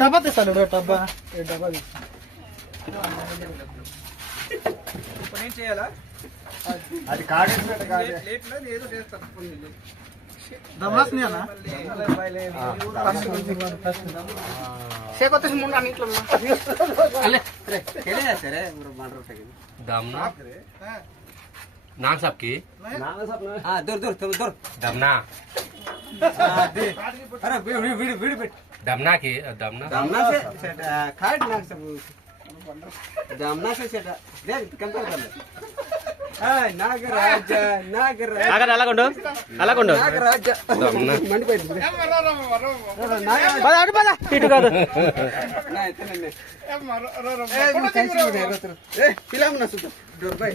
డబ్బా తీస్తాడు డబ్బా డబ్బా ఇప్పుడు ఏం చేయాలా అది కాగేసినట్టు కాదు ఏదో చేస్తాను దమ్రాస్ నీ అన్న సేకొత్త ముందు అన్నిట్లో दमना नाम साहब की हाँ दूर दूर दूर दूर दमना अरे वीडियो वीडियो दमना की दमना दमना से खाट नाम सब दमना से सेटा देख कंट्रोल कर ले हाय नागराज नागराज आगर अला कोंडो नागराज दमना मंडी पे बड़ा आगे बड़ा इटू काదు ना इतने ए फिल्म ना सुन डोर भाई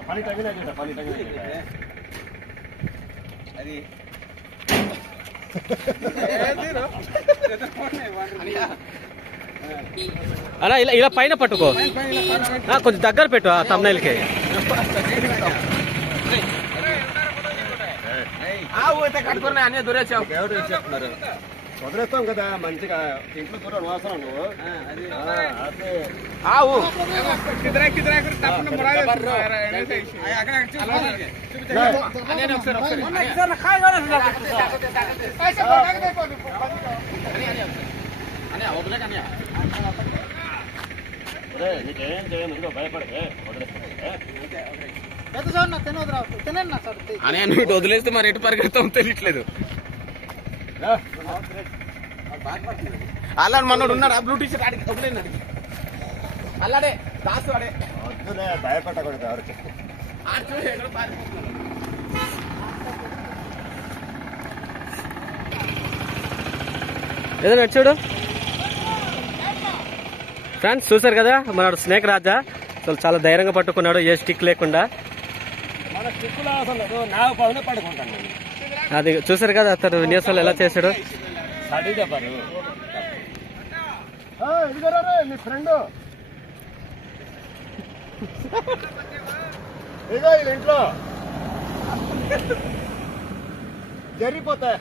पानी टंगिना जेटा पानी टंगिना अरे అలా ఇలా ఇలా పైన పట్టుకో కొంచెం దగ్గర పెట్టు ఆ thumbnail కి అన్నీ దూరేసావు ఎవరు చెప్తున్నారు వదిలేస్తాం కదా మంచిగా ఇంట్లో కూడా అవసరం నువ్వు ఆవు నీకేం చేయను ఇదిగో భయపడదే అని ఇటు వదిలేస్తే మరి ఎటు పరిగెడతాం తెలియట్లేదు అలా మనోడు ఉన్నాడు ఆ బ్లూ టీషర్ట్ ఆడికి వదిలేనాడు అల్లాడే దాసు ఆడే వద్దులే భయపడకూడదు ఎవరికి ఏదో నచ్చాడు ఫ్రెండ్స్ చూసారు కదా మనోడు స్నేక్ రాజా అసలు చాలా ధైర్యంగా పట్టుకున్నాడు ఏ స్టిక్ లేకుండా మన స్టిక్కులు అవసరం లేదు నాకు పైన పడుకుంటాను అది చూసారు కదా అతను విన్యాసాలు ఎలా చేశాడు సడి చెప్పారు ఇదిగోరా మీ ఫ్రెండ్ ఇదిగో వీళ్ళ ఇంట్లో జరిగిపోతాయి